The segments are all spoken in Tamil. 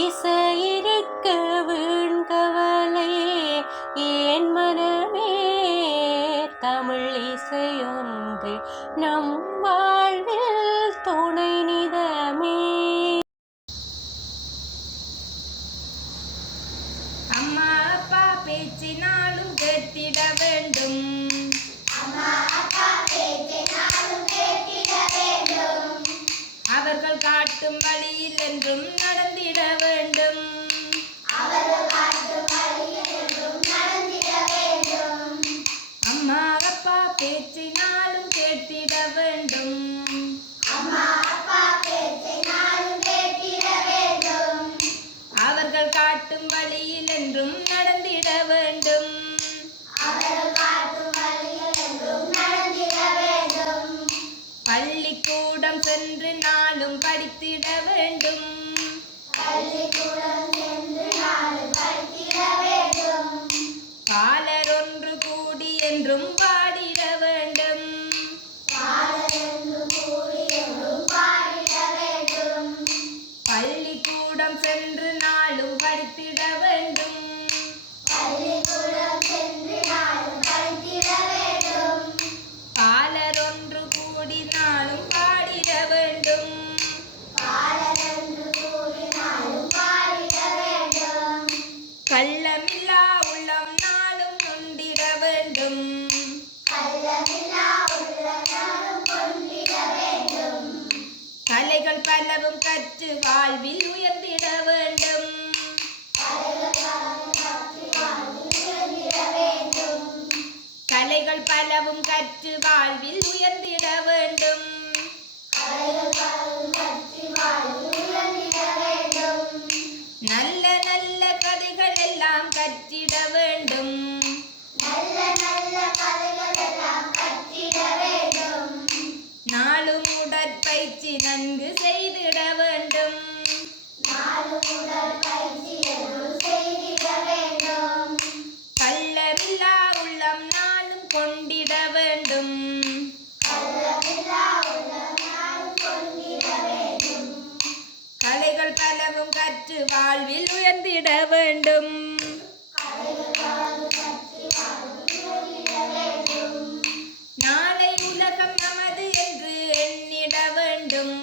இசையிருக்க வீண்கவலை ஏன் மனமே, தமிழ் இசையொன்று நம் வாழ்வில் துணை நிதமே. அம்மா அப்பா பேச்சினாலும் கேட்டிட வேண்டும், அவர்கள் காட்டும் வழியில் என்றும் நடந்திட வேண்டும். அம்மா அப்பா பேச்சினாலும் கேட்டிட வேண்டும், அவர்கள் காட்டும் வழியில் என்றும் நடந்திட வேண்டும். பள்ளிக்கூடம் சென்று நாளும் படித்திட வேண்டும், பாலர் ஒன்று கூடி என்றும் பாடிட வேண்டும். பள்ளிக்கூடம் சென்று நாளும் படித்திட வேண்டும், பாலர் ஒன்று கூடி நாளும் பாடிட வேண்டும். கள்ளமில்லா உள்ளம் நாளும் நொந்திட வேண்டும், கலைகள் பலவும் கற்று வாழ்வில் உயர்ந்திட வேண்டும். கலைகள் பலவும் கற்று வாழ்வில் உயர்ந்திட வேண்டும். நல்ல நல்ல கதைகள் எல்லாம் கற்றிட வேண்டும், நாளும் உடற்பயிற்சி நன்கு செய்திட வேண்டும். கள்ளமில்லா உள்ளம் நாளும் கொண்டிட வேண்டும், கலைகள் பலவும் கற்று வாழ்வில் உயர்ந்திட வேண்டும். நாளை உலகம் நமது என்று எண்ணிட வேண்டும்,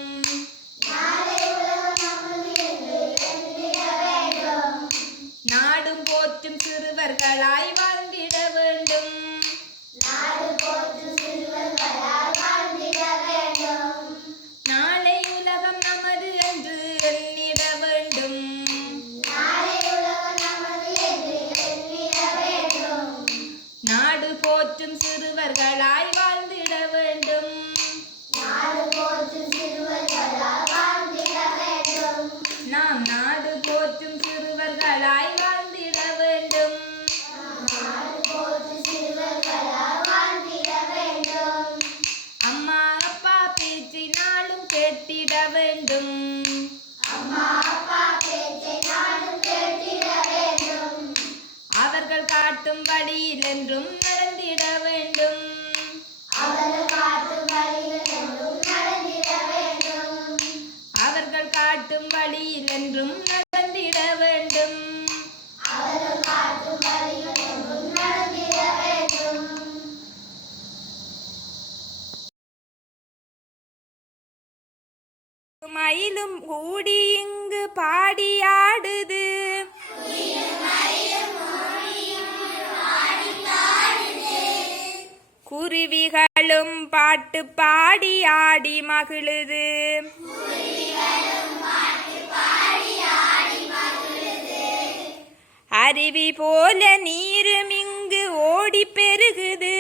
நாடும் போற்றும் சிறுவர்களாய் வாழ்ந்திட வேண்டும். நாளை உலகம் நமது என்று எண்ணிட வேண்டும், நாடு போற்றும் சிறுவர்களாய் வாழ்ந்திட வேண்டும். நாம் நாடு போற்றும் சிறுவர்களாய் வாழ்ந்திட வேண்டும். அம்மா அப்பா பேச்சினாலும் கேட்டிட வேண்டும், அவர்கள் காட்டும் வழியில் என்றும் நடந்திட வேண்டும். அவர்கள் காட்டும் வழியில் என்றும் நடந்திட வேண்டும். மயிலும் கூடி இங்கு பாடியாடுது, குருவிகளும் பாட்டு பாடி ஆடி மகிழுது, அருவி போல நீரும் இங்கு ஓடி பெருகுது,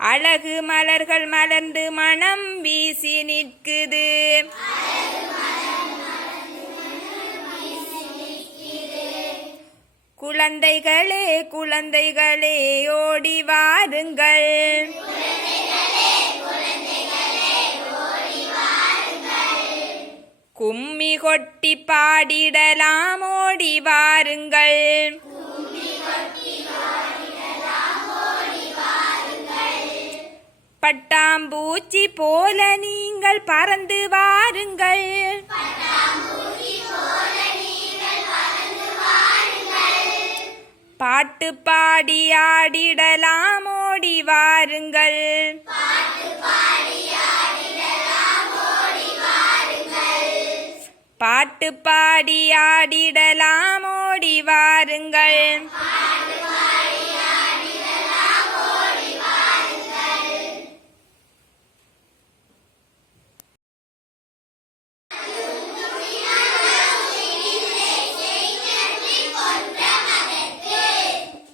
அழகு மலர்கள் மலர்ந்து மனம் வீசி நிற்குது, குழந்தைகளே குழந்தைகளே ஓடி வாருங்கள், கும்மி கொட்டி பாடிடலாம் ஓடி வாருங்கள், பட்டாம்பூச்சி போல நீங்கள் பறந்து வாருங்கள். பாட்டு பாடி ஆடிடலாம் ஓடி வாருங்கள். பாட்டு பாடி ஆடிடலாம் ஓடி வாருங்கள்.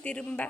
திரும்ப